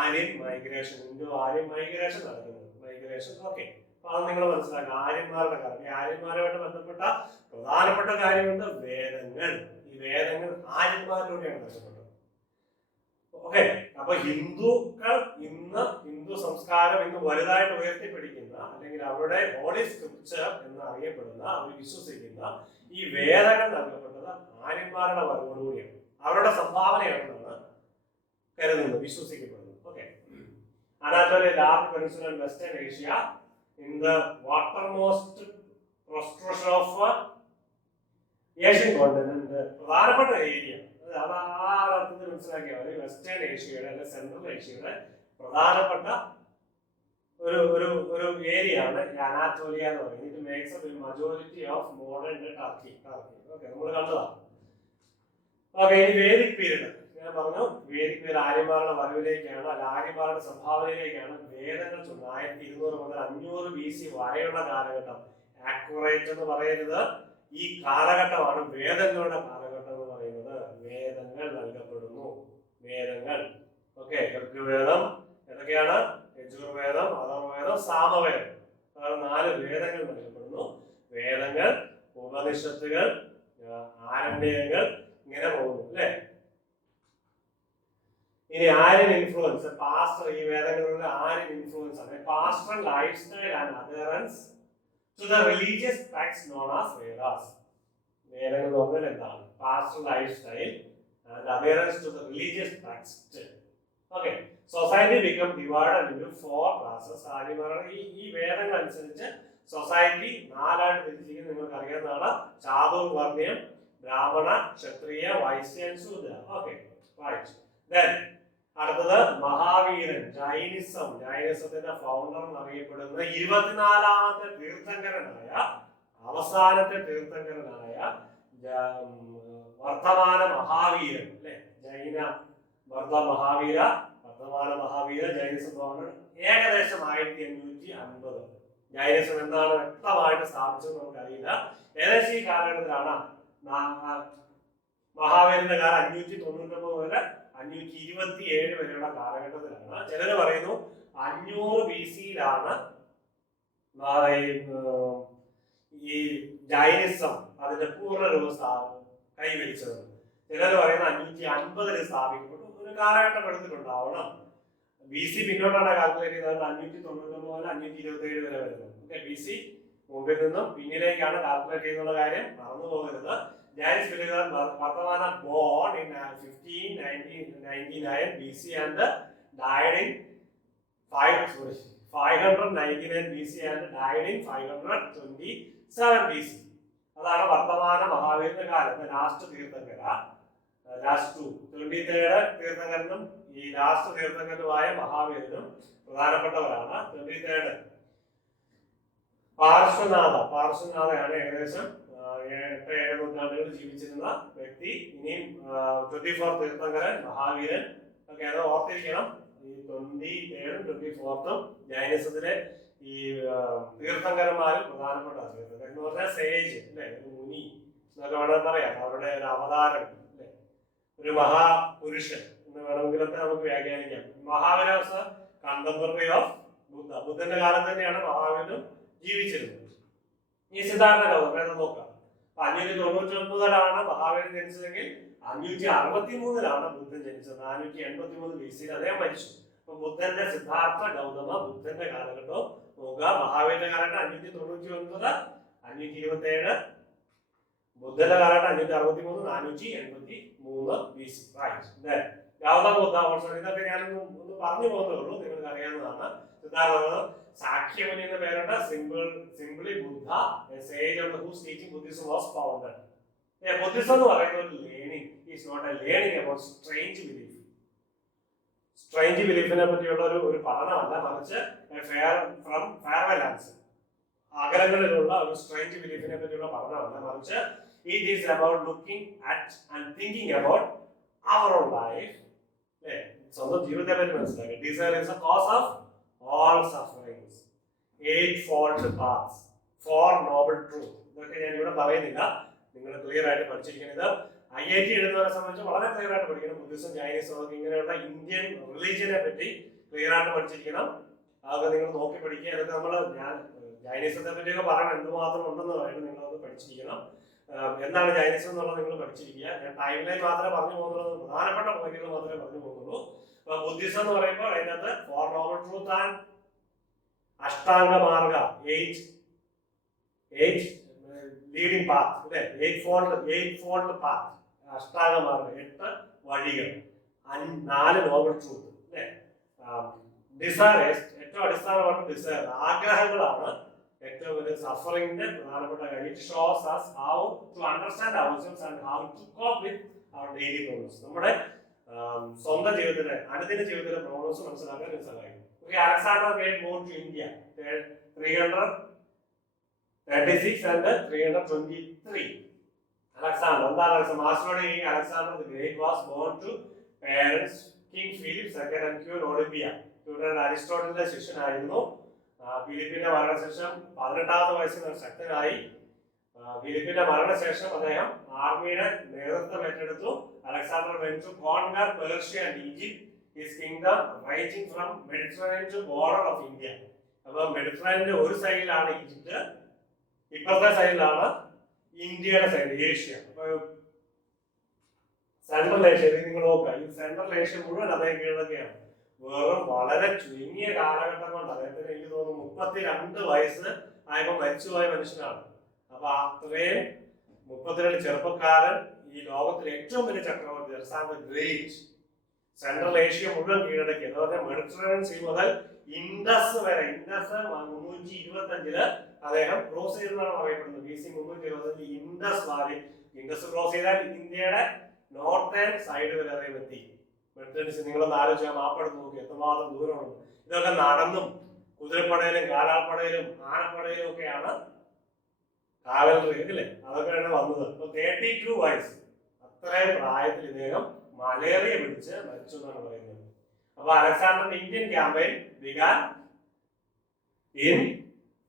Aryan migration, Indo Aryan migration നടക്കുന്നത്. മൈഗ്രേഷൻ, ഓക്കെ, അപ്പൊ അത് നിങ്ങൾ മനസ്സിലാക്കുക. ആര്യന്മാരുടെ കാലം, ഈ ആര്യന്മാരുമായിട്ട് ബന്ധപ്പെട്ട പ്രധാനപ്പെട്ട കാര്യമുണ്ട് വേദങ്ങൾ. ഈ വേദങ്ങൾ ആര്യന്മാരിലൂടെയാണ് ബന്ധപ്പെട്ടത്. ഓക്കെ, അപ്പൊ ഹിന്ദുക്കൾ ഇന്ന്, ഹിന്ദു സംസ്കാരം ഇന്ന് വലുതായിട്ട് ഉയർത്തിപ്പിടിക്കുന്ന, അല്ലെങ്കിൽ അവരുടെ ഹോളി സ്ക്രിപ്ചർ എന്ന് അറിയപ്പെടുന്ന, അവർ വിശ്വസിക്കുന്ന ഈ വേദങ്ങൾ നൽകപ്പെട്ടത് ആര്യന്മാരുടെ വരവോടുകൂടിയാണ്. അവരുടെ സംഭാവനയാണെന്നാണ് കരുതുന്നത്, വിശ്വസിക്കപ്പെടുന്നത്. Okay, Anatolia, large peninsula and western Asia in the westernmost prostration of Asian continent, പ്രധാനപ്പെട്ട ഏരിയ. അത് ആ അർത്ഥത്തിൽ മനസ്സിലാക്കിയാൽ മതി. വെസ്റ്റേൺ ഏഷ്യയുടെ അല്ലെങ്കിൽ സെൻട്രൽ ഏഷ്യയുടെ പ്രധാനപ്പെട്ട ഒരു ഏരിയ ആണ് അനാറ്റോലിയ എന്ന് പറയുന്നത്. It makes up majority of modern Turkey. Okay, നമ്മൾ കണ്ടതാണ്. ഓക്കെ, ഇനി വേദിക് പീരീഡ്. ഞാൻ പറഞ്ഞു, വേദിക് പീരീഡ് ആര്യന്മാരുടെ വരവിലേക്കാണ്, അല്ല ആര്യന്മാരുടെ സംഭാവനയിലേക്കാണ് വേദങ്ങൾ ചൊല്ലുന്നത്. 1200 മുതൽ 500 BC വരെയുള്ള കാലഘട്ടം. ആക്യുറേറ്റ് എന്ന് പറയരുത്, ഈ കാലഘട്ടമാണ് വേദങ്ങളുടെ കാലഘട്ടം എന്ന് പറയുന്നത്. വേദങ്ങൾ നൽകപ്പെടുന്നു, വേദങ്ങൾ. ഓക്കെ, ഋഗ്വേദം ഏതൊക്കെയാണ്? യജുർവേദം, അഥർവവേദം, സാമവേദം. അതാണ് 4 വേദങ്ങൾ നൽകപ്പെടുന്നു. വേദങ്ങൾ, ഉപനിഷത്തുകൾ, ആരണ്യകങ്ങൾ, ഇങ്ങനെ പോകുന്നു അല്ലേ? ഇനി ആര്യൻ ഇൻഫ്ലുവൻസ്, പാസ്റ്റർ, ഈ വേദങ്ങളിലുള്ള ആര്യൻ ഇൻഫ്ലുവൻസ് ആണ്. Pastoral life style and adherence to the religious text known as Vedas. വേദങ്ങൾ എന്ന് പറഞ്ഞാൽ എന്താണ്? Pastoral life style and adherence to the religious text. Okay, society become divided into 4 classes. ആര്യന്മാരുടെ ഈ വേദങ്ങൾ അനുസരിച്ച് സൊസൈറ്റി 4ആയിട്ട് തിരിച്ചിരിക്കുന്നത് നിങ്ങൾക്ക് അറിയാവുന്നതാണ്. ചാതുർവർണ്ണ്യം, Brahmana, Kshatriya, Vaishya, Shudra. Okay, right. Then അടുത്തത് മഹാവീരൻ, ജൈനിസം. ജൈനിസത്തിന്റെ ഫൗണ്ടർ എന്നറിയപ്പെടുന്ന 24ാമത്തെ തീർത്ഥങ്കരനായ, അവസാനത്തെ തീർത്ഥങ്കരനായ വർദ്ധമാന മഹാവീരൻ അല്ലെ? ജൈന വർദ്ധമാന മഹാവീര ജൈനിസം ഫൗണ്ടർ ഏകദേശം 1550. ജൈനിസം എന്താണ് വ്യക്തമായിട്ട് സ്ഥാപിച്ചത് നമുക്കറിയില്ല. ഏകദേശം ഈ കാലഘട്ടത്തിലാണ്. മഹാവീരന്റെ കാലം 599 മുതൽ 527 വരെയുള്ള കാലഘട്ടത്തിലാണ്. ചിലര് പറയുന്നു 500 BC-യിലാണ് ഈ ജൈനിസം അതിന്റെ പൂർണ്ണ രൂപം കൈവരിച്ചത്. ചിലര് പറയുന്നത് 550-ൽ സ്ഥാപിക്കപ്പെട്ടു. ഒരു കാലഘട്ടം എടുത്തിട്ടുണ്ടാവണം. BC പിന്നോട്ടാണ് കാൽക്കുലേറ്റ് ചെയ്തത്. 599 മുതൽ 527 വരെ വരുന്നത്. ഓക്കെ, BC മുമ്പിൽ നിന്നും പിന്നിലേക്കാണ് കാൽക്കുലേറ്റ് ചെയ്യുന്നുള്ള കാര്യം മറന്നു പോകരുത്. Jains believe Vardhamana born in 15 599 BC and died in 599 BC and died in 527 BC. അതാണ് വർത്തമാന മഹാവീരന്റെ കാലത്ത് ലാസ്റ്റ് തീർത്ഥങ്കര. ലാസ്റ്റ് 23rd തീർത്ഥങ്കരനും ഈ ലാസ്റ്റ് തീർത്ഥങ്കരനുമായ മഹാവീരനും പ്രധാനപ്പെട്ടവരാണ്. 23rd പാർശ്വനാഥയാണ് ഏകദേശം 8-7 നൂറ്റാണ്ടുകൾ ജീവിച്ചിരുന്ന വ്യക്തി. ഇനിയും 24 തീർത്ഥങ്കരൻ മഹാവീരൻ ഒക്കെ അത് ഓർത്തിരിക്കണം. ഈ 23rd 24th ജൈനിസത്തിലെ ഈ തീർത്ഥങ്കരന്മാരിൽ പ്രധാനപ്പെട്ട തീർത്ഥങ്കരൻ എന്ന് പറഞ്ഞാൽ സേജ് അല്ലെ, ഒരു മുനി എന്നൊക്കെ വേണമെങ്കിൽ പറയാം. അവരുടെ ഒരു അവതാരം അല്ലെ, ഒരു മഹാപുരുഷൻ എന്ന് വേണമെങ്കിലൊക്കെ നമുക്ക് വ്യാഖ്യാനിക്കാം. മഹാവീര കണ്ടംപററി ഓഫ് ബുദ്ധ. ബുദ്ധന്റെ കാലത്ത് തന്നെയാണ് മഹാവീരനും ജീവിച്ചിരുന്നത്. ഈ സിദ്ധാർത്ഥ ഗൗതം നോക്കാം. 599 മഹാവീരൻ ജനിച്ചതെങ്കിൽ 563 ബുദ്ധൻ ജനിച്ചത്. 483 BC അദ്ദേഹം മരിച്ചു. അപ്പൊ ബുദ്ധന്റെ സിദ്ധാർത്ഥ ഗൗതമ ബുദ്ധന്റെ കാലഘട്ടം നോക്കുക. മഹാവീരന്റെ കാലഘട്ടം 599, 527. ബുദ്ധന്റെ കാലഘട്ടം 563, 483 BC. ഗൗതമ ബുദ്ധ ഓൾസോ. ഇതൊക്കെ ഞാനൊന്ന് പറഞ്ഞു പോകുന്നേ ഉള്ളൂ, നിങ്ങൾക്ക് അറിയാവുന്നതാണ്. സിദ്ധാർത്ഥ സാഖ്യമുനി എന്ന പേരുണ്ട്. Simply Buddha, sage of whose teaching Buddhism was founded. Buddhism എന്ന് പറയുന്നത് ഒരു learning is not a learning about strange belief. Strange ബിലീഫിനെ പറ്റിയുള്ള ഒരു പഠനമല്ല, മറിച്ച് അകലങ്ങളിലുള്ള ഒരു സ്ട്രേഞ്ച് ബിലീഫിനെ പറ്റിയുള്ള പഠനമല്ല, മറിച്ച് it is about looking at and thinking about our own life. സ്വന്തം ജീവിതത്തെ പറ്റി മനസ്സിലാക്കി. Desire is a cause of all sufferings, 8-fold paths, 4 noble truths. ഇതൊക്കെ ഞാൻ ഇവിടെ പറയുന്നില്ല, നിങ്ങൾ ക്ലിയർ ആയിട്ട് പഠിച്ചിരിക്കണം. ഇത് IIT എഴുതുന്നവരെ സംബന്ധിച്ച് വളരെ ക്ലിയർ ആയിട്ട് പഠിക്കണം. ബുദ്ധിസം, ജൈനിസം, ഇങ്ങനെയുള്ള ഇന്ത്യൻ റിലീജിയനെ പറ്റി ക്ലിയർ ആയിട്ട് പഠിച്ചിരിക്കണം. അതൊക്കെ നിങ്ങൾ നോക്കി പഠിക്കുക. അതൊക്കെ ഞാൻ ജൈനിസത്തെ പറ്റിയൊക്കെ പറയണം, എന്തുമാത്രം ഉണ്ടെന്ന് പറയുന്നത് നിങ്ങളത് പഠിച്ചിരിക്കണം. എന്താണ് ജൈനിസം എന്നുള്ളത് നിങ്ങൾ പഠിച്ചിരിക്കുക. ഞാൻ ടൈം ലൈൻ മാത്രമേ പറഞ്ഞു പോകുന്നുള്ളൂ, പ്രധാനപ്പെട്ട പോയിന്റുകൾ മാത്രമേ പറഞ്ഞു പോകുന്നുള്ളൂ. ബുദ്ധിസം എന്ന് പറയുമ്പോൾ അതിനകത്ത് 4 noble truths ആൻഡ് അഷ്ടാംഗ മാർഗ, 8 ലീഡിംഗ് പാത്ത് അല്ലെ, 8-fold പാത്ത്, അഷ്ടാംഗ മാർഗ, 8 വഴികൾ, 4 നോബൽ ട്രൂത്ത് അല്ലെ. ഡിസയർസ് ഏറ്റവും അടിസ്ഥാനമാണ്. ഡിസയർ ആഗ്രഹങ്ങളാണ് ഏറ്റവും വലിയ സഫറിംഗിന്റെ പ്രധാനപ്പെട്ട കാര്യം. It shows us how to understand ourselves and how to cope with our daily problems. നമ്മുടെ സ്വന്തം ജീവിതത്തിലെ അനുദിന ജീവിതത്തിലെ പ്രോബ്ലംസ് മനസ്സിലാക്കാൻ സഹായിക്കും. Alexander great move to India 336 and 323. Alexander, Alexander the Great was born to parents King Philip II and Queen Olympia. അരിസ്റ്റോട്ടലിന്റെ ശിഷ്യനായിരുന്നു. ഫിലിപ്പിന്റെ മരണശേഷം 18ാമത്തെ വയസ്സിൽ ശക്തനായി. ഫിലിപ്പിന്റെ മരണശേഷം അദ്ദേഹം ആർമിയുടെ നേതൃത്വം ഏറ്റെടുത്തു. Alexander went to conquer Persia and Egypt, his kingdom ranging from Mediterranean to border of India. അപ്പോൾ മെഡിറ്ററേനിയന്റെ ഒരു സൈഡിലാണ് ഈജിപ്ത്, ഇപ്പുറത്തെ സൈഡിലാണ് ഇന്ത്യയുടെ സൈഡ്, ഏഷ്യ. അപ്പോൾ സെൻട്രൽ ഏഷ്യ നിങ്ങൾ നോക്കുക, ഈ സെൻട്രൽ ഏഷ്യ മുഴുവൻ അദ്ദേഹം കീഴടക്കുകയാണ്. വെറും വളരെ ചുരുങ്ങിയ കാലഘട്ടം കൊണ്ട് അദ്ദേഹത്തിന് എനിക്ക് തോന്നുന്നു 32 വയസ്സ് ആയപ്പോൾ മരിച്ചുപോയ മനുഷ്യനാണ്. അപ്പൊ അത്രയും 32 ചെറുപ്പക്കാരൻ ഈ ലോകത്തിലെ ഏറ്റവും വലിയ ചക്രവർത്തി അലക്സാണ്ടർ ഗ്രേറ്റ് സെൻട്രൽ ഏഷ്യ മുഴുവൻ കീഴടക്കി. അതുപോലെ മെഡിറ്ററേനിയൻ സീ മുതൽ ഇൻഡസ് വരെ, ഇൻഡസ് 325 അദ്ദേഹം ക്രോസ് ചെയ്തെന്നാണ് പറയപ്പെടുന്നത്. BC 325 Indus valley, Indus cross ചെയ്താൽ ഇന്ത്യയുടെ നോർത്തേൺ സൈഡ് വരെ അദ്ദേഹം എത്തി. മെഡിറ്ററേനിയൻ നിങ്ങളൊന്ന് ആലോചിച്ചാൽ മാപ്പെടുത്ത് നോക്കി എത്രമാത്രം ദൂരമുണ്ട്. ഇതൊക്കെ നടന്നും കുതിരപ്പടയിലും കാലാൾപ്പടയിലും ആനപ്പടയിലും ഒക്കെയാണ് കാവലറി അല്ലേ, അതൊക്കെയാണ് വന്നത്. 32 വയസ്സ്, അത്രയും പ്രായത്തിൽ ഇദ്ദേഹം മലേറിയ പിടിച്ച് മരിച്ചു എന്നാണ് പറയുന്നത്. അപ്പൊ അലക്സാണ്ടറിന്റെ Indian campaign began in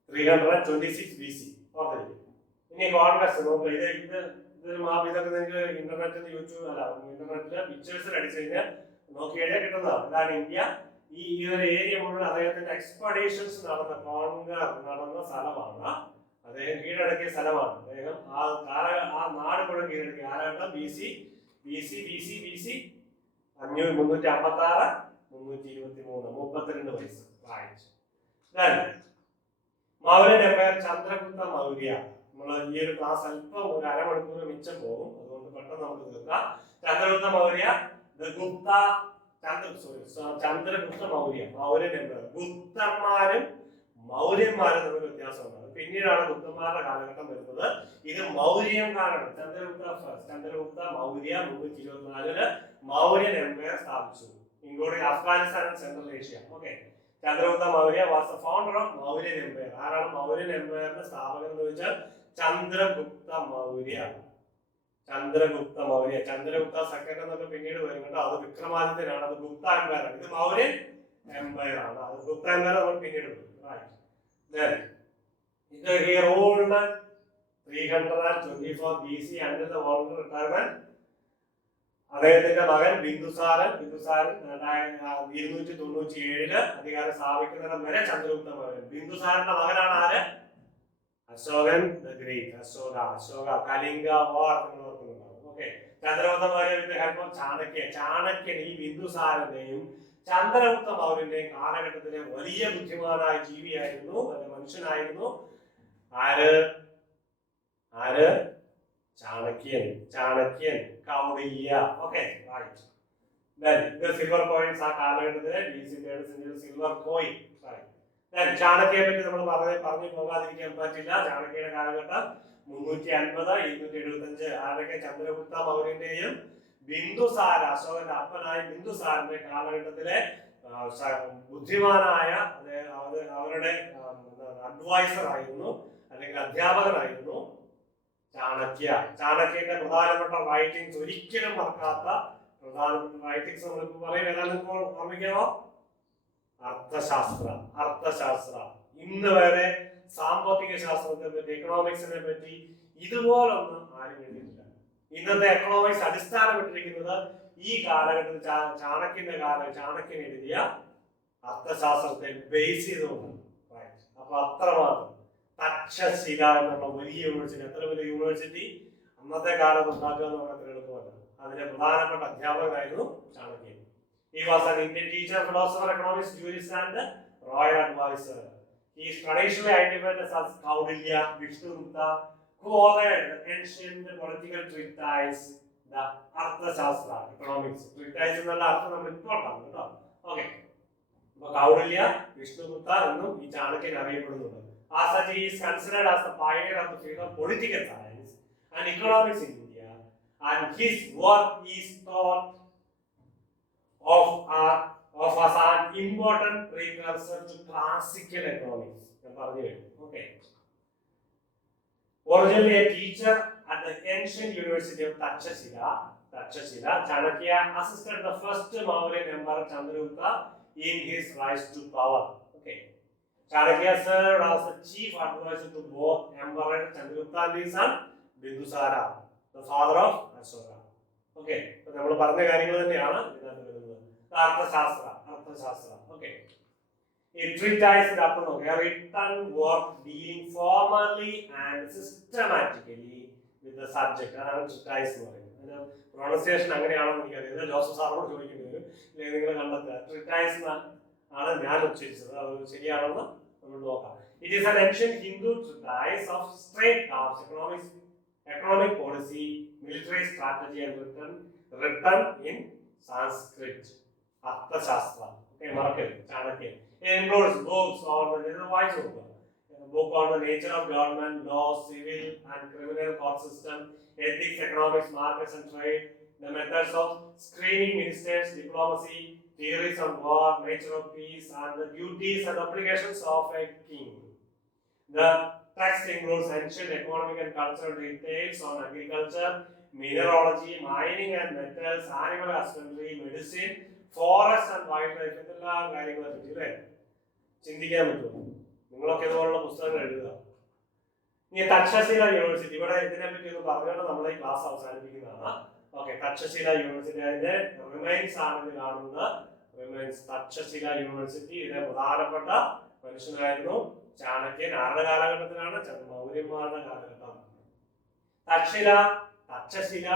326 BC. ഇനി കോൺഗ്രസ് നോക്കുക. ഇതൊരു മാപ്പ്, ഇതൊക്കെ നിങ്ങൾക്ക് ഇന്റർനെറ്റിൽ യൂട്യൂബ് അല്ല ഇന്റർനെറ്റില് പിക്ചേഴ്സിൽ അടിച്ചു കഴിഞ്ഞാൽ നോക്കി കഴിഞ്ഞാൽ കിട്ടുന്നതാണ്. ഇതാണ് ഇന്ത്യ. ഈ ഒരു ഏരിയ മുഴുവൻ അദ്ദേഹത്തിന്റെ എക്സ്പെഡീഷൻസ് നടന്ന സ്ഥലമാണ്. അദ്ദേഹം കീഴടക്കിയ സ്ഥലമാണ്. അദ്ദേഹം ആ നാട് മുഴുവൻ കീഴടക്കിയ കാലഘട്ടം BC 356 323, 32 വയസ്സ് പ്രായിച്ചു. മൗര്യൻ എംപയർ, ചന്ദ്രഗുപ്ത മൗര്യ. നമ്മൾ ഈ ഒരു ക്ലാസ് അല്പം ഒരു അരമണിക്കൂർ മിച്ചം പോകും, അതുകൊണ്ട് പെട്ടെന്ന് നമുക്ക് തീർക്കാം. ചന്ദ്രഗുപ്ത മൗര്യ ചന്ദ്രഗുപ്ത മൗര്യൻ എംപയർ. ഗുപ്തന്മാരും മൗര്യന്മാരും തമ്മിൽ വ്യത്യാസമുണ്ട്. പിന്നീടാണ് ഗുപ്തന്മാരുടെ കാലഘട്ടം വരുന്നത്. ഇത് മൗര്യൻ കാലഘട്ടം. ചന്ദ്രഗുപ്ത മൗര്യ 324 മൗര്യൻ എംപയർ സ്ഥാപിച്ചു, including Afghanistan and central Asia. Okay, Chandragupta Maurya was the founder of Mauryan empire. ആരാണ് മൗര്യൻ എംപയറിന്റെ സ്ഥാപകൻ എന്ന് ചോദിച്ചാൽ ചന്ദ്രഗുപ്ത മൗര്യ. ചന്ദ്രഗുപ്ത സെക്കൻഡ് എന്നൊക്കെ പിന്നീട് വരും കേട്ടോ. അത് വിക്രമാദിത്യനാണ്. അത് ഗുപ്ത എംപയർ ആണ്. ഇത് മൗര്യൻ എംപയർ ആണ്. അത് ഗുപ്ത എംപയർ നമ്മൾ പിന്നീട് വരും. He ruled 324 BC until the voluntary retirement. അദ്ദേഹത്തിന്റെ മകൻ ബിന്ദുസാരൻ 297 അധികാരം സ്ഥാപിക്കുന്നതിന് വരെ ചന്ദ്രഗുപ്ത മൗര്യൻ. ബിന്ദുസാരന്റെ മകനാണ് ആര്? അശോകൻ the great. Ashoka Kalinga war എന്ന് ഓർക്കുന്നുണ്ടാവും. Okay, Chandragupta Maurya with help of ചാണക്യൻ ഈ ബിന്ദുസാരന്റെയും ചന്ദ്രഗുപ്ത മൗര്യന്റെയും കാലഘട്ടത്തിലെ വലിയ ബുദ്ധിമാനായ ജീവിയായിരുന്നു, മനുഷ്യനായിരുന്നു ആര്? ചാണക്യൻ Kautilya. Okay, right. Silver coins ആ കാലഘട്ടത്തിലെ BC 3rd century silver coin. ചാണക്യയെ പറ്റി നമ്മൾ പറഞ്ഞു പോകാതിരിക്കാൻ പറ്റില്ല. ചാണക്യയുടെ കാലഘട്ടം 350 275. ആരൊക്കെ? ചന്ദ്രഗുപ്ത മൗര്യന്റെയും ബിന്ദുസാര, അശോകന്റെ അപ്പനായ ബിന്ദുസാരന്റെ കാലഘട്ടത്തിലെ ബുദ്ധിമാനായ അവരുടെ അഡ്വൈസർ ആയിരുന്നു, അല്ലെങ്കിൽ അധ്യാപകനായിരുന്നു ചാണക്യന്റെ പ്രധാനപ്പെട്ട റൈറ്റിംഗ്സ്, ഒരിക്കലും മറക്കാത്ത പ്രധാനപ്പെട്ട റൈറ്റിംഗ്സ് നമ്മളിപ്പോ പറയും. ഏതാണ്ട് ഓർമ്മിക്കാമോ? അർത്ഥശാസ്ത്ര. ഇന്ന് വരെ സാമ്പത്തിക ശാസ്ത്രത്തെ പറ്റി, എക്കണോമിക്സിനെ പറ്റി ഇതുപോലൊന്നും ആരും എഴുതിയിട്ടില്ല. ഇന്നത്തെ എക്കണോമിക്സ് അടിസ്ഥാനപ്പെട്ടിരിക്കുന്നത് ഈ കാലഘട്ടത്തിൽ ചാണക്യൻ എഴുതിയ അർത്ഥശാസ്ത്രത്തെ ബേസ് ചെയ്തുകൊണ്ടാണ്. അപ്പൊ അത്രമാത്രം തക്ഷശില എന്നുള്ള വലിയ യൂണിവേഴ്സിറ്റി, എത്ര വലിയ യൂണിവേഴ്സിറ്റി അന്നത്തെ കാലത്ത് ഉണ്ടാക്കുക എന്ന് പറഞ്ഞാൽ എളുപ്പമല്ല. അതിലെ പ്രധാനപ്പെട്ട അധ്യാപകനായിരുന്നു ചാണക്യൻ. He was an Indian teacher, philosopher, economist, jurist, and royal advisor. He is traditionally identified as Kaudilya Vishnugupta, who authored the ancient political treatise, the Arthashastra, economics. Treatise എന്നുള്ള അർത്ഥം നമ്മൾ ഇപ്പോൾ കാണുന്നു കേട്ടോ. ഓക്കെ, അപ്പൊ കൗടില്യ വിഷ്ണുഗുപ്ത എന്നും ഈ ചാണക്യൻ അറിയപ്പെടുന്നുണ്ട്. As such, he is considered as the pioneer of the field of political science and economics in India, and his work is thought of as an important precursor to classical economics. Okay. Originally a teacher at the ancient University of Takshashila, Chanakya assisted the first Mauryan Emperor Chandragupta in his rise to power. Okay. Chanakya served as the chief advisor to both Emperor Chandragupta and his son Bindusara, the father of Ashoka. Okay. So നമ്മൾ പറഞ്ഞ കാര്യങ്ങൾ തന്നെയാണ് ഇതിനകത്ത് വരുന്നത്. Arthashastra. Okay. A treatise is a written work dealing formally and systematically with the subject. അതാണ് treatise എന്ന് പറയുന്നത്. Pronunciation അങ്ങനെയാണെന്ന് എനിക്കറിയില്ല. ജോസഫ് സാറോട് ചോദിക്കേണ്ടി വരും. അല്ലെങ്കിൽ നിങ്ങൾ കണ്ടെത്തുക. treatise ആണ് ഞാൻ ഉച്ചരിച്ചത്. അത് ശരിയാണെന്ന് നമ്മൾ നോക്കാം. It is an ancient Hindu treatise of straight terms, economic policy, military strategy, and written in Sanskrit. Arthashastra. Okay, market. Chanakya. It includes books on the book on the nature of government, law, civil and criminal court system, ethics, economics, markets and trade, the methods of screening ministers, diplomacy, theories on war, nature of peace, and the duties and obligations of a king. The text includes ancient economic and cultural details on agriculture, mineralogy, mining and metals, animal husbandry, medicine, forest and wildlife. ഇതെല്ലാം കാര്യങ്ങളെ പറ്റി അല്ലേ ചിന്തിക്കാൻ പറ്റുമോ? നിങ്ങളൊക്കെ ഇതുപോലുള്ള പുസ്തകങ്ങൾ എഴുതുക. ഇനി തക്ഷശില യൂണിവേഴ്സിറ്റി, ഇവിടെ ഇതിനെ പറ്റി ഒന്ന് പറഞ്ഞുകൊണ്ട് നമ്മൾ ഈ ക്ലാസ് അവസാനിപ്പിക്കുന്നതാണ്. ഓക്കെ, തക്ഷശില യൂണിവേഴ്സിറ്റി അതിന്റെ റിമൈൻസ് ആണ് കാണുന്നത്. Remains Takshashila university. ഇതിലെ പ്രധാനപ്പെട്ട മനുഷ്യനായിരുന്നു ചാണക്യൻ. ആരുടെ കാലഘട്ടത്തിലാണ്? മൗര്യന്മാരുടെ കാലഘട്ടം. Takshashila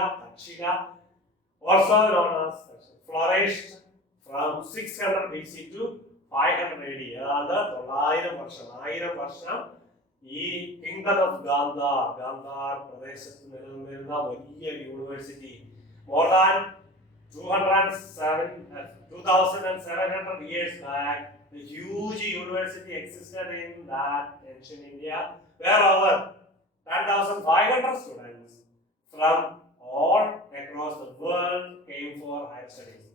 also known as flourished from 600 BC to 500 AD. അതായത് 1000 വർഷം ഈ കിങ്ഡം ഓഫ് ഗാന്ധാർ പ്രദേശത്ത് നിലനിന്നിരുന്ന വലിയ university. More than 200 2,700 years back, the huge university existed in that ancient India, where over 10,500 students from all across the world came for higher studies.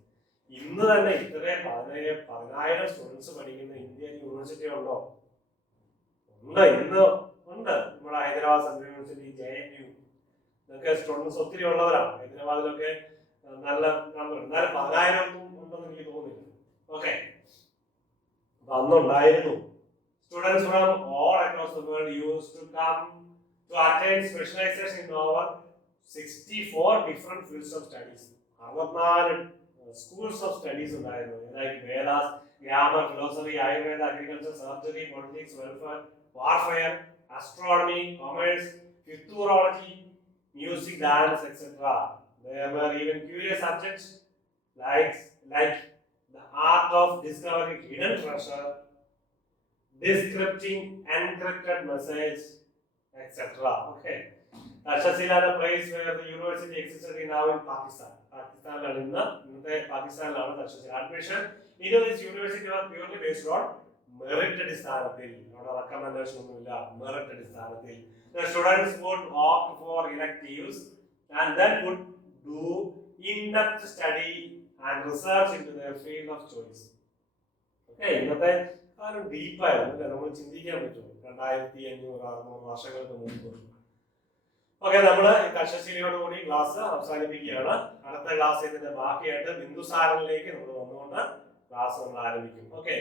ഇന്ന് തന്നെ ഇത്രയും 10,000 students പഠിക്കുന്ന ഇന്ത്യൻ യൂണിവേഴ്സിറ്റി ഉണ്ടോ? ഉണ്ട്, ഇന്ന് ഉണ്ട്. നമ്മുടെ ഹൈദരാബാദ് സെൻട്രൽ യൂണിവേഴ്സിറ്റി, JNU ഇതൊക്കെ സ്റ്റുഡൻസ് ഒത്തിരി ഉള്ളവരാണ്. ഹൈദരാബാദിലൊക്കെ നല്ല നമ്പർ, എന്നാലും 10,000 ഉണ്ടെന്ന് എനിക്ക് തോന്നുന്നില്ല. ഓക്കെ, അപ്പൊ അന്നുണ്ടായിരുന്നു. Students from all across the world use to come to attain specialisation in over 64 different fields of studies. 64 schools of studies ഉണ്ടായിരുന്നു. Like Vedas, grammar, philosophy, Ayurveda, agriculture, surgery, politics, welfare, warfare, astronomy, commerce, futurology, music, dance, etc. There were even curious subjects like the art of discovering hidden treasure, decrypting encrypted message, etc. Okay. Takshashila, the place where the university existed in now in Pakistan. Pakistan in the Pakistan admission into this university was purely based on merit അടിസ്ഥാനത്തിൽ, അവിടെ recommendation ഒന്നുമില്ല, merit അടിസ്ഥാനത്തിൽ. The students would opt for electives and then would do in-depth study and research into their field of choice. Okay, ഇന്നത്തെ കാര്യം ഡീപ്പായിരുന്നു അല്ലേ, നമ്മൾ ചിന്തിക്കാൻ പറ്റും 2500-600 വർഷങ്ങൾക്ക് മുമ്പ്. ഓക്കെ, നമ്മൾ തക്ഷശിലയോടുകൂടി ക്ലാസ് അവസാനിപ്പിക്കുകയാണ്. അടുത്ത ക്ലാസ് ഇതിന്റെ ബാക്കിയായിട്ട് ബിന്ദുസാരനിലേക്ക് നമ്മൾ വന്നുകൊണ്ട് ക്ലാസ് നമ്മൾ ആരംഭിക്കും. ഓക്കെ.